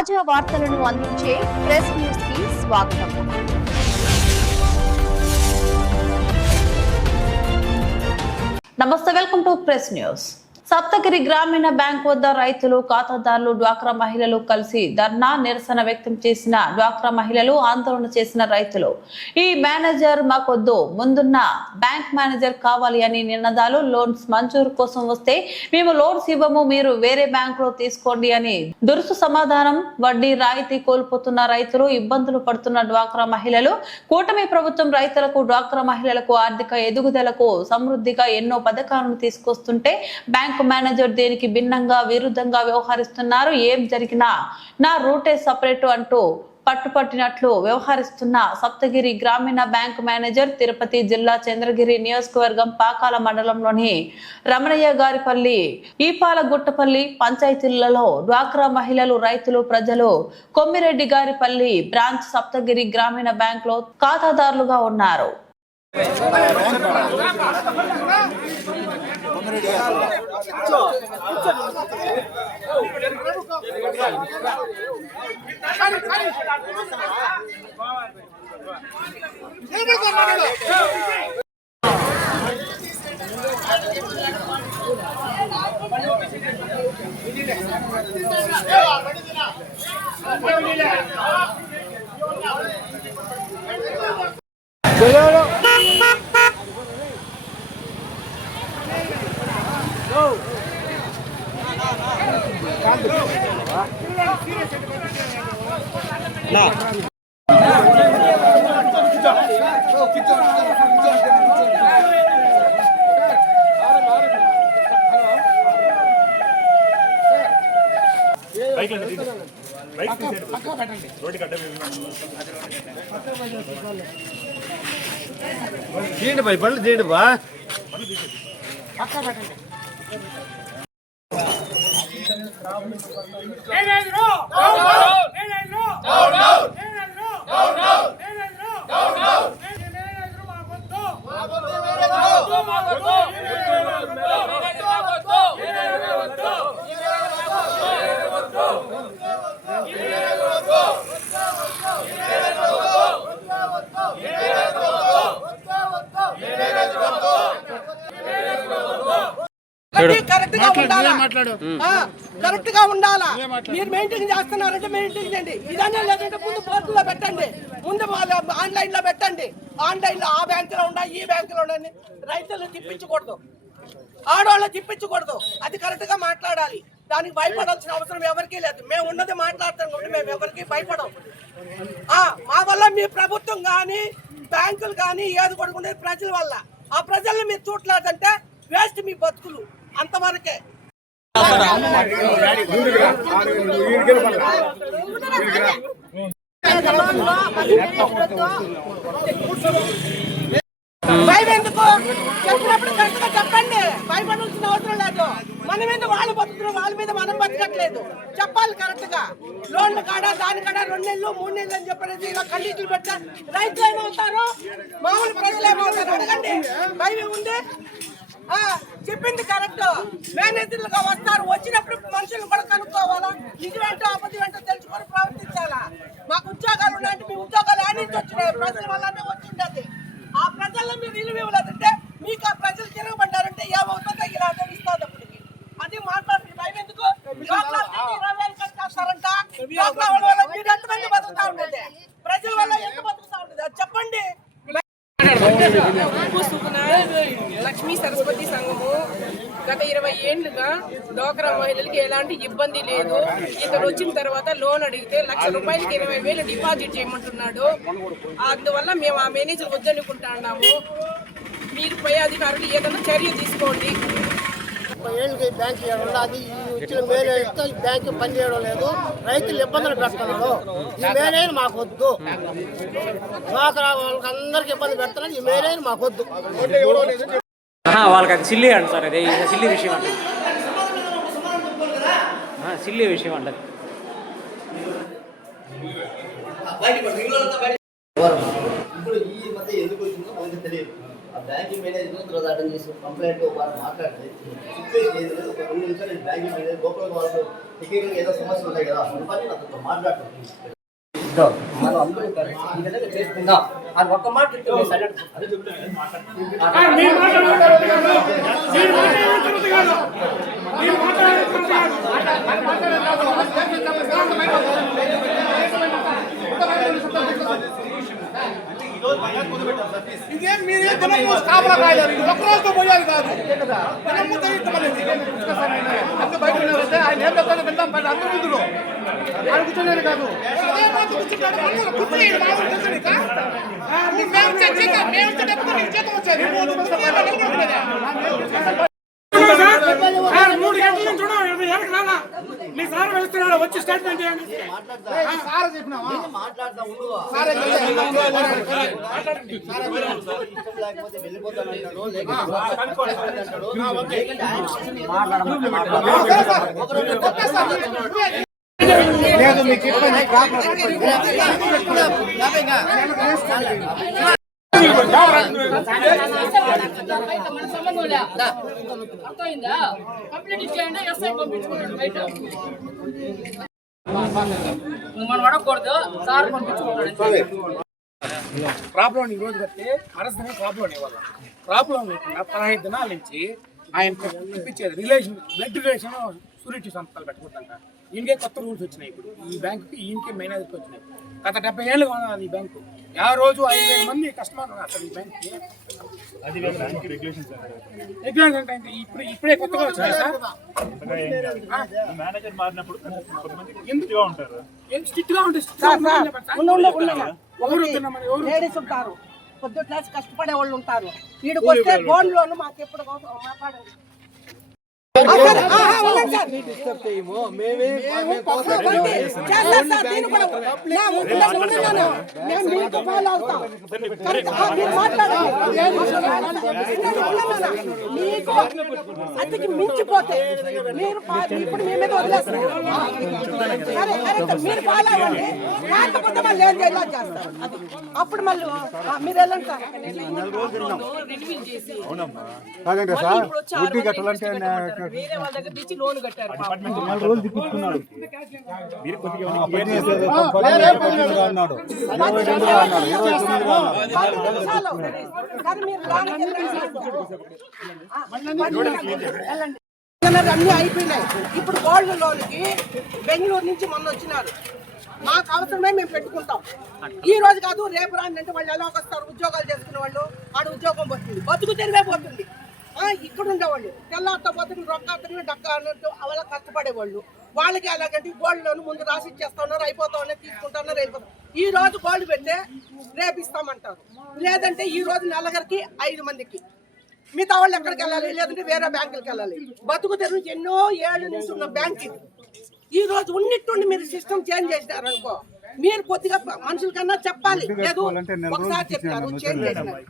తాజా వార్తలను అందించే ప్రెస్ న్యూస్ కి స్వాగతం. నమస్తే, welcome to press news. Saptagiri గ్రామీణ బ్యాంక్ వద్ద రైతులు, ఖాతాదారులు, డ్వాక్రా మహిళలు కలిసి ధర్నా నిరసన వ్యక్తం చేసిన డ్వాక్రా మహిళలు, ఆందోళన చేసిన రైతులు. ఈ మేనేజర్ మాకొద్దు, ముందున్న బ్యాంక్ మేనేజర్ కావాలి అని నినాదాలు. లోన్స్ మంజూరు కోసం వస్తే మేము లోన్స్ ఇవ్వము, మీరు వేరే బ్యాంక్ లో తీసుకోండి అని దురుసు సమాధానం. వడ్డీ రాయితీ కోల్పోతున్న రైతులు, ఇబ్బందులు పడుతున్న డ్వాక్రా మహిళలు. కూటమి ప్రభుత్వం రైతులకు, డ్వాక్రా మహిళలకు ఆర్థిక ఎదుగుదలకు, సమృద్ధిగా ఎన్నో పథకాలను తీసుకొస్తుంటే బ్యాంక్ మేనేజర్ దేనికి భిన్నంగా, విరుద్ధంగా వ్యవహరిస్తున్నారు. ఏం జరిగినా నా రూటే సపరేట్ అంటూ పట్టుపట్టినట్లు వ్యవహరిస్తున్న సప్తగిరి గ్రామీణ బ్యాంక్ మేనేజర్ తిరుపతి జిల్లా చంద్రగిరి నియోజకవర్గం పాకాల మండలంలోని రమణయ్య గారిపల్లి, ఈపాలగుట్టపల్లి పంచాయతీలలో డ్వాక్రా మహిళలు, రైతులు, ప్రజలు కొమ్మిరెడ్డి గారిపల్లి బ్రాంచ్ సప్తగిరి గ్రామీణ బ్యాంక్ లో ఖాతాదారులుగా ఉన్నారు. చేయండి బాయ్, పనులు చేయండి బా. కరెక్ట్ గా ఉండాలా. మీరు మెయింటైన్ చేస్తున్నారంటే మెయింటైన్ చేయండి. ఇదనే లేదంటే ముందు పోర్టులో పెట్టండి, ముందు ఆన్లైన్ లో పెట్టండి. ఆన్లైన్ లో ఆ బ్యాంక్ లో ఉండా, ఈ బ్యాంక్ లో ఉండండి. రైతులు తిప్పించకూడదు, ఆడవాళ్ళు తిప్పించకూడదు. అది కరెక్ట్ గా మాట్లాడాలి. దానికి భయపడాల్సిన అవసరం ఎవరికీ లేదు. మేము ఉన్నది మాట్లాడతాం కాబట్టి మేము ఎవరికి భయపడం. మా వల్ల మీ ప్రభుత్వం కానీ, బ్యాంకులు కానీ ఏది కొడుకుంటే ప్రజల వల్ల. ఆ ప్రజల్ని మీరు చూడలేదంటే వేస్ట్ మీ బతుకులు, అంతవరకే. భయం ఎందుకు? చెప్పినప్పుడు కరెక్ట్గా చెప్పండి. భయపడాల్సిన అవసరం లేదు. మన మీద వాళ్ళు బతుకుతున్నారు, వాళ్ళ మీద మనం బతకట్లేదు. చెప్పాలి కరెక్ట్ గా. లోన్లు కాడా, దాని కాడా 2 నెలలు 3 నెలలు అని చెప్పేసి ఇలా కండిషన్లు పెట్టా రైతులు ఏమవుతారు, మామూలు ప్రజలు ఏమవుతారు అడగండి. భయం ఉంది. చెప్పింది కరెక్ట్. మేనేజర్లుగా వస్తారు, వచ్చినప్పుడు మనుషులు కూడా కనుక్కోవాలా. నిజమేంటో అబద్ధమేంటో తెలుసుకొని ప్రవర్తించాలా. మాకు ఉద్యోగాలు ఉన్నాయంటే మీ ఉద్యోగాలు ఆడించి వచ్చినాయి, ప్రజల వల్లనే వచ్చిండేది. ఆ ప్రజల్లో మీరు విలువ ఇవ్వలేదంటే, మీకు ఆ ప్రజలు తిరగబడ్డారంటే ఏమవుతుందో ఇలా తెలుస్తుంది. అప్పటికి అది మాట్లాడుతుంది. భయం ఎందుకు? 20,000 కట్టేస్తారంట. మీరు ఎంతమంది బతుకుతా ఉండేది, ప్రజల వల్ల ఎంత బతుకుతా ఉండేది అది చెప్పండి. లక్ష్మీ సరస్వతి సంఘము గత 20 ఏళ్లుగా డ్వాక్రా మహిళలకి ఎలాంటి ఇబ్బంది లేదు. ఇతను వచ్చిన తర్వాత లోన్ అడిగితే ₹1,00,000కి 20,000 డిపాజిట్ చేయమంటున్నాడు. అందువల్ల మేము ఆ మేనేజర్ వద్దనుకుంటున్నాము. మీరు పై అధికారులు ఏదైనా చర్య తీసుకోండి. 30 ఏళ్ళకి బ్యాంక్ ఉన్నది. ఇచ్చిన మేనేజర్తో ఈ బ్యాంక్ పనిచేయడం లేదు, రైతులు ఇబ్బందులు పెడుతున్నాడు. ఈ మేనేజర్ మాకు వద్దు. డ్వాక్రా వాళ్ళకి అందరికి ఇబ్బంది పెడుతున్నాడు. ఈ మేనేజర్ మాకు వద్దు. వాళ్ళకి అది సిల్లీ అంట సార్. అది సిల్లీ విషయం అంట, సిల్లీ విషయం అంట. ఇప్పుడు ఈ మధ్య ఎందుకు వచ్చిందో తెలియదు. ఆ బ్యాంకింగ్ మేనేజర్ తర్వాత అటెండ్ చేసి కంప్లైంట్ వాళ్ళు మాట్లాడితే సిచ్యువేషన్ ఏది లేదు, ఒక 2 నిమిషాలు నేను బ్యాంకింగ్ మేనేజర్ లోపల వాళ్ళు టెక్నికల్గా ఏదో సమస్యలు ఉన్నాయి కదా అందుకని నాతో మాట్లాడుతున్నాను. మనం అందరూ ఈ విధంగా చేసుకుందాం అని ఒక్క మాట ఇదే మీరే దినము స్థాపన కాయలేదు, ఇది ఒక్క రోజుతో పోయాలి కాదు, దినము ఆయన ఏం చెప్తాడో విందాం. అందరూ ముందులో ఆయన కూర్చోలేదు కాదు, అదే మాట కూర్చుంటాడు. కూర్చొని మేము చెప్తే నీకు జీతం వచ్చేది 3 గంటల నుంచి చూడ మీ సార్ వెళ్తున్నాడు, వచ్చి స్టేట్మెంట్ చేయండి. సార్ చెప్పినావా లేకపోతే వెళ్ళిపోతానంటాడు, లేదు మీకు ఇబ్బంది మనం అడగకూడదు, సార్ పంపించుకుంటాడు. ప్రాబ్లం ఈ రోజు కట్టి అరసనే ప్రాబ్లం ఇవ్వాలి. ప్రాబ్లం లేకుండా 15 దినాల నుంచి ఆయన ఇప్పించేది రిలేషన్, బ్లడ్ రిలేషన్ సూరిటీ సంస్థలు పెట్టుకుంటాక ఈయనకే కొత్త రూల్స్ వచ్చినాయి. ఇప్పుడు ఈ బ్యాంకుకి ఈయనకే మేనేజర్కి వచ్చినాయి. గత 70 ఏళ్ళు కొనాలి ఈ బ్యాంకు. ఆ రోజు 5,000 మంది కస్టమర్లు అసలు ఈ బ్యాంక్కి. రెగ్యులేషన్ అంటే ఇప్పుడే కొత్తగా వచ్చినాయి సార్. మేనేజర్ మారినప్పుడు ఎందుకుగా ఉంటారు, ఏం స్ట్రిక్ట్ గా ఉంటుంది. లేడీస్ ఉంటారు, పొద్దు క్లాస్ కష్టపడే వాళ్ళు ఉంటారు. వీడికి వస్తే ఫోన్ లోను మాకు ఎప్పుడు మాట్లాడండి. అందుకే మించిపోతే మీరు ఇప్పుడు మీ మీద వదిలేస్తారు. మీరు ఫాలో అవ్వండి, కాకపోతే మళ్ళీ ఏం చేయాలి చేస్తారు. అప్పుడు మళ్ళీ మీరు వెళ్ళండి సార్. కాదండి సార్, వడ్డీ కట్టాలంటే వేరే వాళ్ళ దగ్గర నుంచి లోన్ కట్టారు. మీరు కొద్దిగా అన్నాడు. అన్ని అయిపోయినాయి. ఇప్పుడు గోల్డ్ లోన్కి బెంగళూరు నుంచి మొన్న వచ్చినారు. మాకు అవసరమే మేము పెట్టుకుంటాం. ఈ రోజు కాదు రేపు రాండి వాళ్ళు ఎలా వస్తారు. ఉద్యోగాలు చేసుకునే వాళ్ళు ఆడ ఉద్యోగం పోతుంది, బతుకు తెరివే పోతుంది. ఇక్కడ ఉండేవాళ్ళు తెల్లారితో పోతుంది, రొక్కాడుతున్న డక్క అన్నట్టు అలా కష్టపడేవాళ్ళు. వాళ్ళకి ఎలాగంటే గోల్డ్ లోన్ ముందు రాసి ఇచ్చేస్తా ఉన్నారు, అయిపోతా ఉన్నారు, తీసుకుంటా ఉన్నారు, వెళ్ళిపోతారు. ఈ రోజు గోల్డ్ పెడితే రేపు ఇస్తామంటారు. లేదంటే ఈ రోజు నలుగురికి 5 మందికి, మిగతా వాళ్ళు ఎక్కడికి వెళ్ళాలి, లేదంటే వేరే బ్యాంకులకి వెళ్ళాలి. బతుకు తెరువు ఎన్నో ఏళ్ళ నుంచి ఉన్న బ్యాంక్ ఇది. ఈ రోజు ఉన్నట్టుండి మీరు సిస్టమ్ చేంజ్ చేసినారనుకో, మీరు కొద్దిగా మనుషుల కన్నా చెప్పాలి. లేదు ఒకసారి చెప్తారు చేంజ్ చేసినారు.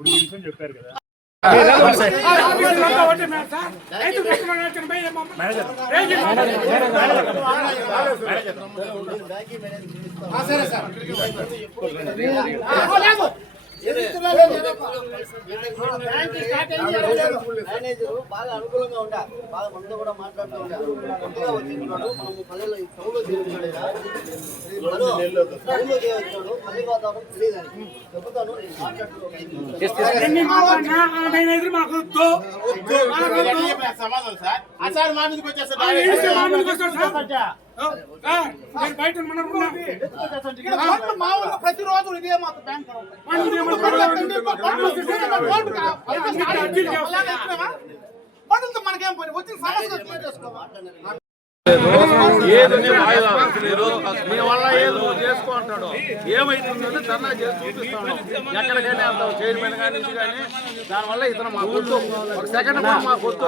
సరే సార్ మేనేజర్ బాగా అనుకూలంగా ఉంటా, బాగా మనతో కూడా మాట్లాడుతూ ఉంటా. కొత్తగా వచ్చినాడు, మనము పల్లెల్లో టౌన్లో చేస్తున్నాడు, పల్లె వాతావరణం తెలియదని చెబుతాను. సమాధానం సార్. సార్ మా మీదకి వచ్చేస్తారు, మామూలుగా ప్రతిరోజు ఇదే మాకు బ్యాంక్ పనులతో మనకేం పని వచ్చిన సమస్య చేసుకోవాలి. ఏది నీ వల్ల ఏదో చేసుకో అంటాడు. ఏమైతుందంటే ధర్నా చేసి చూపిస్తాను. ఎక్కడికైనా వెళ్తాం, చైర్మన్ కానీ నుంచి కానీ. దానివల్ల ఇతను మా కొద్దు ఒక సెకండ్ మా కొద్దు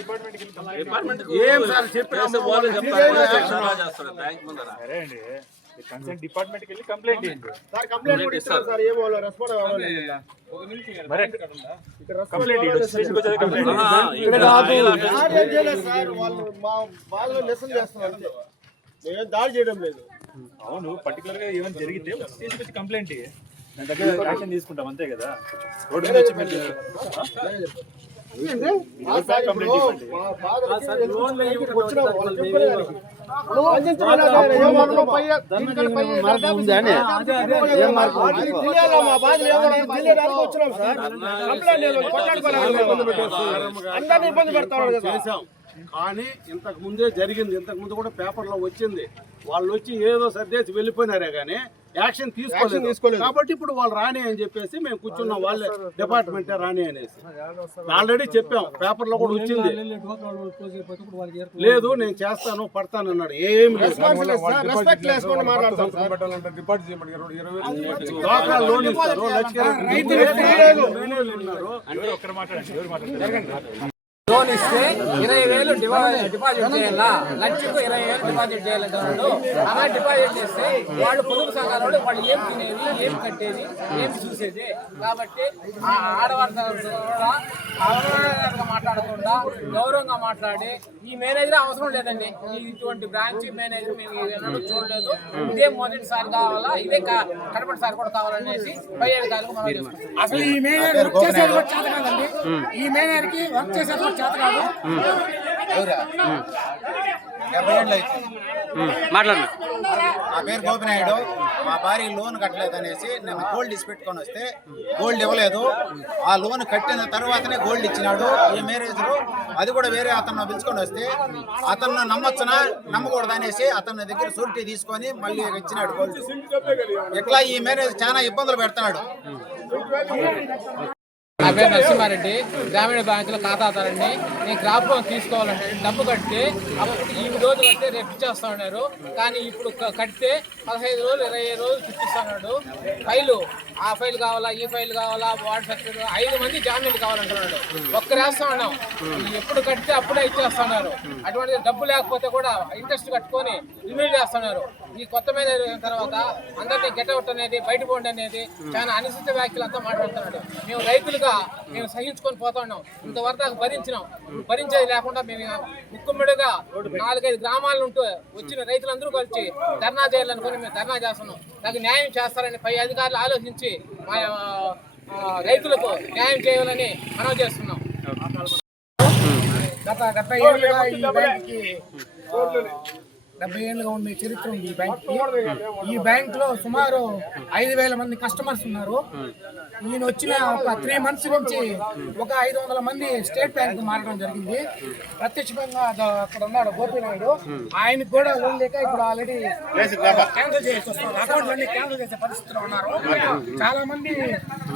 డిపార్ట్మెంట్ ఏం సార్ చెప్పి వాళ్ళు చెప్తారు. కన్సర్న్ డిపార్ట్మెంట్కి వెళ్ళి కంప్లైంట్ చేయండి. సార్ కంప్లైంట్ కూడా ఇస్తారు సార్, ఏమో రెస్పాండ్ అవ్వాలి. మరి కంప్లైంట్ సార్ వాళ్ళు మా వాళ్ళు లెసన్ చేస్తున్నారు అంతే, మేమేం దాడి చేయడం లేదు. అవును, పర్టికులర్ గా ఏమైనా జరిగితే తీసుకొచ్చి కంప్లైంట్ దాని దగ్గర యాక్షన్ తీసుకుంటాం అంతే కదా. రోడ్డు మీద వచ్చి మీరు కంప్లైంట్ ఇవ్వండి. చేశాం కానీ ఇంతకు ముందే జరిగింది. ఇంతకు ముందు కూడా పేపర్లో వచ్చింది. వాళ్ళు వచ్చి ఏదో సర్దేసి వెళ్ళిపోయినారే కానీ యాక్షన్ తీసుకోలేదు. కాబట్టి ఇప్పుడు వాళ్ళు రాని అని చెప్పేసి మేము కూర్చున్నాం. వాళ్ళే డిపార్ట్మెంటే రాని అనేసి ఆల్రెడీ చెప్పాం. పేపర్లో కూడా వచ్చింది. లేదు నేను చేస్తాను పడతాను అన్నాడు. ఏం లోన్ ఇస్తారు. ఒక్కరు మాట్లాడండి. ఎవరు మాట్లాడారు? లోన్ ఇస్తే 20,000 డిపాజిట్ చేయాలా, లక్షకు 20,000 డిపాజిట్ చేయాలంటున్నాడు. అలా డిపాజిట్ చేస్తే వాళ్ళు పొదుపు సంఘాల వాళ్ళు ఏం తినేది, ఏం కట్టేది, ఏం చూసేది. కాబట్టి ఆ ఆడవాళ్ళ కూడా అవమానంగా మాట్లాడకుండా గౌరవంగా మాట్లాడి ఈ మేనేజర్ అవసరం లేదండి. ఇటువంటి బ్రాంచ్ మేనేజర్ మేము ఎన్నడూ చూడలేదు. ఇదే మొదటిసారి కావాలా, ఇదే కడపటిసారి కూడా కావాలనేసి పై అధికారులకు మనం చేస్తున్నాం. అసలు ఈ మేనేజర్ వర్క్ చేసేది కూడా చేత కాదండి. ఈ మేనేజర్ కి వర్క్ చేసేది కూడా చేత కాదు. 70 ఏళ్ళు అయితే మాట్లాడు. నా పేరు గోపినాయుడు. మా భార్య లోన్ కట్టలేదు అనేసి నేను గోల్డ్ ఇచ్చి పెట్టుకొని వస్తే గోల్డ్ ఇవ్వలేదు. ఆ లోన్ కట్టిన తర్వాతనే గోల్డ్ ఇచ్చినాడు ఈ మేనేజరు. అది కూడా వేరే అతను పిలుచుకొని వస్తే అతను నమ్మొచ్చునా నమ్మకూడదు అనేసి అతని దగ్గర షూరిటీ తీసుకొని మళ్ళీ ఇచ్చినాడు గోల్డ్. ఇట్లా ఈ మేనేజర్ చాలా ఇబ్బందులు పెడుతున్నాడు. నా పేరు నరసింహారెడ్డి, గ్రామీణ బ్యాంకులో ఖాతాదారుని. నేను క్రాప్ లోన్ తీసుకోవాలంటే డబ్బు కడితే అప్పుడు ఈ రోజు కడితే రేపు ఇచ్చేస్తా ఉన్నారు. కానీ ఇప్పుడు కడితే 15 రోజులు 25 రోజులు చూపిస్తున్నాడు. ఫైలు ఆ ఫైల్ కావాలా, ఈ ఫైల్ కావాలా, వార్డ్ సెక్రటరీ 5 మంది జామీన్లు కావాలంటున్నాడు. ఒక్కరు వేస్తా ఉన్నాం. ఎప్పుడు కడితే అప్పుడే ఇచ్చేస్తున్నారు. అటువంటి డబ్బు లేకపోతే కూడా ఇంట్రెస్ట్ కట్టుకొని రిన్యూ చేస్తున్నారు. ఈ కొత్త మేనేజర్ అయిన తర్వాత అందరినీ గెట్అవుట్ అనేది, బయట పోండి అనేది చాలా అనిశ్చిత వ్యాఖ్యలు అంతా మాట్లాడుతున్నాడు. మేము రైతులుగా మేము సహించుకొని పోతున్నాం. ఇంతవరకు భరించినాం. భరించేది లేకుండా మేము ముక్కుమ్మడిగా 4-5 గ్రామాల ఉంటూ వచ్చిన రైతులందరూ కలిసి ధర్నా చేయాలనుకుని మేము ధర్నా చేస్తున్నాం. నాకు న్యాయం చేస్తారని పై అధికారులు ఆలోచించి మా రైతులకు న్యాయం చేయాలని మనవి చేస్తున్నాం. గత 70 ఏళ్ళుగా ఈ బ్యాంక్కి 70 ఏళ్ళుగా ఉండే చరిత్ర ఉంది ఈ బ్యాంక్కి. ఈ బ్యాంక్లో సుమారు 5,000 మంది కస్టమర్స్ ఉన్నారు. ఈయన వచ్చిన ఒక 3 months నుంచి ఒక 500 మంది స్టేట్ బ్యాంక్ మారడం జరిగింది. ప్రత్యక్షంగా అక్కడ ఉన్నాడు గోపినాయుడు. ఆయనకు కూడా లోన్ లేక ఇప్పుడు ఆల్రెడీ క్యాన్సిల్ చేసి వస్తున్నారు. అకౌంట్లన్నీ క్యాన్సిల్ చేసే పరిస్థితిలో ఉన్నారు. చాలా మంది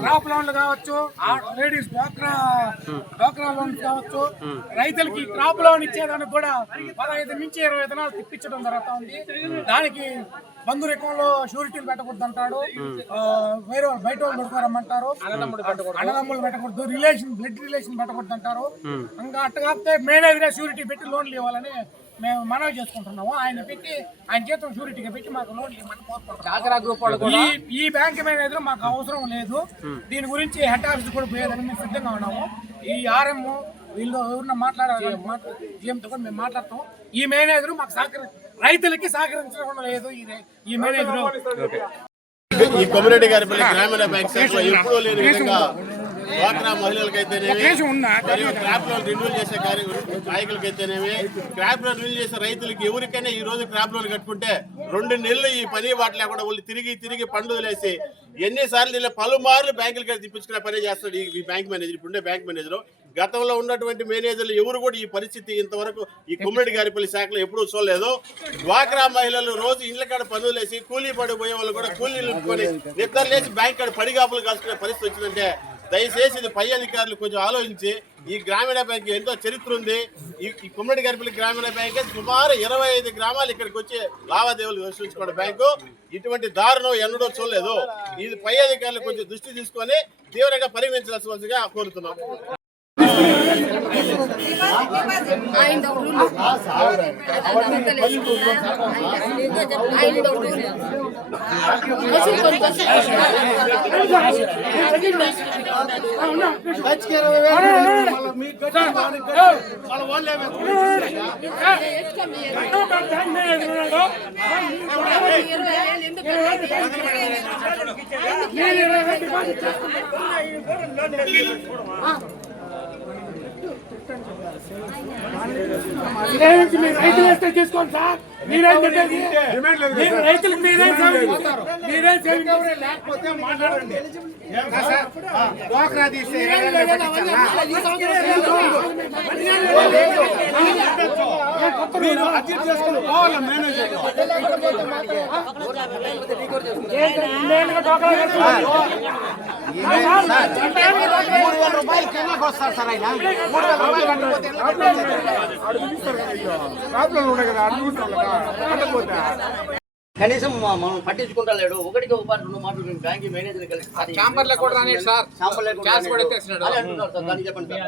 క్రాప్ లోన్లు కావచ్చు, లేడీస్ డ్వాక్రా లోన్స్ కావచ్చు, రైతులకి క్రాప్ లోన్ ఇచ్చేదానికి కూడా 15 నుంచి 20 దినాలు తిప్పించడం జరుగుతా ఉంది. దానికి బంధు రకంలో షూరిటీలు పెట్టకూడదు అంటాడు. వేరే వాళ్ళు బయట వాళ్ళు పెట్టుకోరమ్మంటారు. అన్నదమ్ములు పెట్టకూడదు, బ్లడ్ రిలేషన్ పెట్టకూడదు అంటారు. ఇంకా అట్ట కాకపోతే మేనేజరే షూరిటీ పెట్టి లోన్లు ఇవ్వాలని మేము మనవి చేసుకుంటున్నాము. ఆయన పెట్టి ఆయన చేతులు షూరిటీగా పెట్టి మాకు లోన్ ఇవ్వమని కోరుకుంటున్నాము. ఈ బ్యాంక్ మేనేజర్ మాకు అవసరం లేదు. దీని గురించి హెడ్ ఆఫీస్ కూడా పోయేదని మేము సిద్ధంగా ఉన్నాము. ఈ ఆర్ఎం వీళ్ళు ఎవరన్నా మాట్లాడాలి జీఎంతో కూడా మేము మాట్లాడతాం. ఈ మేనేజర్ మాకు రైతులకి సహకరించడం లేదు. ఈ మేనేజర్ ఈ కొమిరెడ్డి గారిపల్లి గ్రామీణ బ్యాంక్ శాఖలో ఎప్పుడూ లేని విధంగా డ్వాక్రా మహిళలకైతేనేమి, మరియు క్రాప్ లోన్ రిన్యూల్ చేసే నాయకులకైతేనేమి, క్రాప్ లోన్ రిన్యూల్ చేసే రైతులకి ఎవరికైనా ఈ రోజు క్రాప్ లోన్ కట్టుకుంటే 2 నెలలు ఈ పని బాట లేకుండా వాళ్ళు తిరిగి పండుగలేసి ఎన్నిసార్లు పలుమార్లు బ్యాంకులకి తిప్పించుకునే పని చేస్తాడు ఈ బ్యాంక్ మేనేజర్. ఇప్పుడుండే బ్యాంక్ మేనేజర్. గతంలో ఉన్నటువంటి మేనేజర్లు ఎవరు కూడా ఈ పరిస్థితి ఇంతవరకు ఈ కొమిరెడ్డి గారిపల్లి శాఖలో ఎప్పుడూ చూడలేదు. డ్వాక్రా మహిళలు రోజు ఇళ్ల కాడ పనులేసి కూలీ పడిపోయే వాళ్ళు కూడా కూలీలు నిద్ర లేచి బ్యాంక్ కాడ పడిగాపులు కాల్చుకునే పరిస్థితి వచ్చిందంటే దయచేసి ఇది పై అధికారులు కొంచెం ఆలోచించి, ఈ గ్రామీణ బ్యాంక్ ఎంతో చరిత్ర ఉంది. ఈ కొమిరెడ్డి గారిపల్లి గ్రామీణ బ్యాంక్ సుమారు 25 గ్రామాలు ఇక్కడికి వచ్చి లావాదేవీలు విశ్వసించుకోండి బ్యాంకు. ఇటువంటి దారుణం ఎన్నడూ చూడలేదు. ఇది పై అధికారులు కొంచెం దృష్టి తీసుకొని తీవ్రంగా పరిగణించాల్సిగా కోరుతున్నాం. నేను 20,000 డిపాజిట్ చేసుకున్నాను. మీరు రైతులు వేస్తే తీసుకోండి సార్. మీరేం చెప్పేది? మీరు రైతులకు మీరేం లేకపోతే మాట్లాడండి. డోక్రా తీస్తే మీరు అడ్జస్ట్ చేసుకుని పోవాలి. మేనేజర్ 3,000 రూపాయలు కిందకి వస్తారు సార్. ఆయన 3,000 రూపాయలు కట్టకపోతే కనీసం మనం పట్టించుకుంటా లేడు. ఒకటికి ఒక పాటు 2 మాటలు బ్యాంక్ మేనేజర్ కలిసి చాంబర్ లో కూడా రానియడు సార్. క్యాష్ కూడా ఎత్తేసినాడు. అదే అంటున్నారు సార్. దానికి చెప్పండి సార్.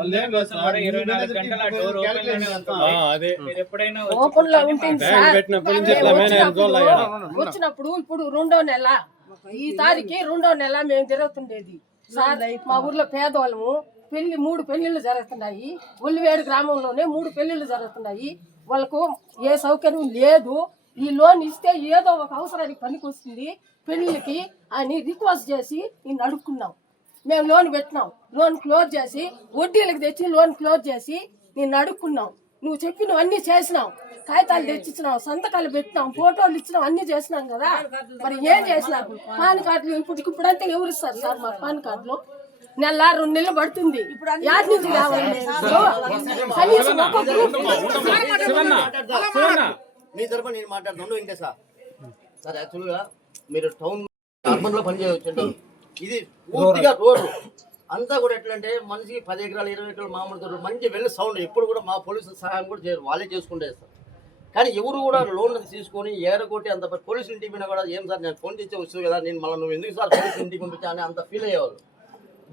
ఓపెన్ లో ఉంటుంది సార్. వచ్చినప్పుడు ఇప్పుడు 2వ నెల, ఈ తారీఖు 2వ నెల మేము జరుగుతుండేది సార్. మా ఊర్లో పేదవాళ్ళము 3 పెళ్లిళ్ళు జరుగుతున్నాయి. ఉల్లివేడు గ్రామంలోనే 3 పెళ్లిళ్ళు జరుగుతున్నాయి. వాళ్ళకు ఏ సౌకర్యం లేదు. ఈ లోన్ ఇస్తే ఏదో ఒక అవసరానికి పనికి వస్తుంది పెళ్లికి అని రిక్వెస్ట్ చేసి నేను అడుక్కున్నాం. మేము లోన్ పెట్టినాం. లోన్ క్లోజ్ చేసి వడ్డీలకు తెచ్చి లోన్ క్లోజ్ చేసి నేను అడుక్కున్నాం. నువ్వు చెప్పినవన్నీ చేసినావు. కాగితాలు తెచ్చిచ్చినావు, సంతకాలు పెట్టినాం, ఫోటోలు ఇచ్చినాం, అన్ని చేసినాం కదా. మరి ఏం చేసినావు? పాన్ కార్డులు ఇప్పుడంతా ఎవరు ఇస్తారు సార్? మా పాన్ కార్డులో 1-2 నెలలు పడుతుంది. యాడ్ నుంచి కావాలి. కనీసం ఒక గ్రూప్ మీ తరఫున నేను మాట్లాడుతున్నాను వెంకటేశ్వర సార్. యాక్చువల్గా మీరు టౌన్ అర్బన్ లో పనిచేయవచ్చు. ఇది పూర్తిగా రోడ్డు అంతా కూడా ఎట్లంటే మనిషికి 10 ఎకరాలు 20 ఎకరాలు మామూలు మంచి వెళ్ళి సౌండ్ ఎప్పుడు కూడా మా పోలీసుల సహాయం కూడా చేయరు. వాళ్ళే చేసుకుంటే సార్. కానీ ఎవరు కూడా లోన్ తీసుకొని ఏరగొట్టి అంత పోలీసు ఇంటికి పోయినా కూడా ఏం సార్ నేను ఫోన్ చేస్తే వస్తుంది కదా, నేను మళ్ళీ నువ్వు ఎందుకు సార్ పోలీసు ఇంటికి పంపించా అని అంత ఫీల్ అయ్యేవాళ్ళు.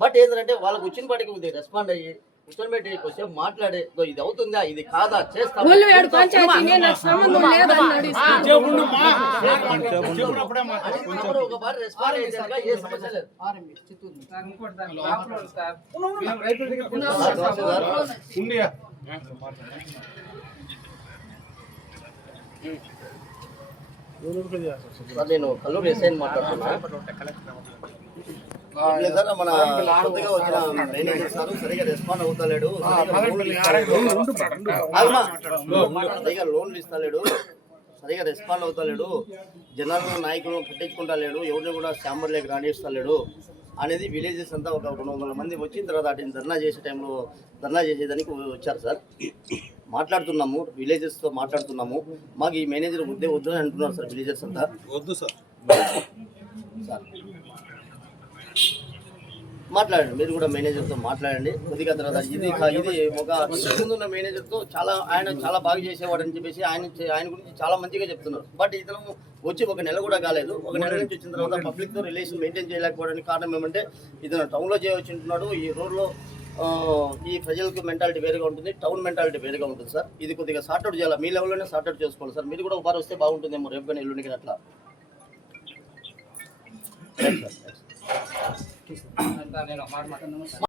బట్ ఏంటంటే వాళ్ళకి వచ్చిన పాటికి కొద్దిగా రెస్పాండ్ అయ్యి కూర్చొని కొంచెం మాట్లాడే ఇది అవుతుందా ఇది కాదా చేస్తాం. ఒకసారి రెస్పాండ్ అయితే ఏ సమస్య లేదు. నేను కల్లూరు ఎస్ఐని మాట్లాడుతున్నా సార్. మన కొత్తగా వచ్చిన మేనేజర్ సార్ సరిగా రెస్పాండ్ అవుతలేడు. సరిగా లోన్లు ఇస్తలేడు, సరిగా రెస్పాండ్ అవుతలేడు, జనాలను నాయకులను పట్టించుకుంటలేడు, ఎవరిని కూడా ఛాంబర్లోకి రాణిస్తలేడు అనేది విలేజెస్ అంతా ఒక 200 మంది వచ్చిన తర్వాత వాటిని ధర్నా చేసే టైంలో ధర్నా చేసేదానికి వచ్చారు సార్. మాట్లాడుతున్నాము, విలేజెస్తో మాట్లాడుతున్నాము. మాకు ఈ మేనేజర్ వద్దు అని అంటున్నారు సార్. విలేజెస్ అంతా వద్దు సార్. మాట్లాడండి, మీరు కూడా మేనేజర్తో మాట్లాడండి కొద్దిగా. తర్వాత ఇది ఒక ముందున్న మేనేజర్తో ఆయన చాలా బాగా చేసేవాడు అని చెప్పేసి ఆయన గురించి చాలా మంచిగా చెప్తున్నారు. బట్ ఇతను వచ్చి 1 నెల కూడా కాలేదు. 1 నెల నుంచి వచ్చిన తర్వాత పబ్లిక్తో రిలేషన్ మెయింటైన్ చేయలేకపోవడానికి కారణం ఏమంటే ఇతను టౌన్లో చేయవచ్చుంటున్నాడు. ఈ రోడ్లో ఈ ప్రజలకు మెంటాలిటీ వేరుగా ఉంటుంది, టౌన్ మెంటాలిటీ వేరుగా ఉంటుంది సార్. ఇది కొద్దిగా సార్ట్అవుట్ చేయాలి. మీ లెవెల్లోనే సార్ట్అవుట్ చేసుకోవాలి సార్. మీరు కూడా ఒకసారి వస్తే బాగుంటుందేమో రేపు కానీ ఎల్లుండికి అట్లా.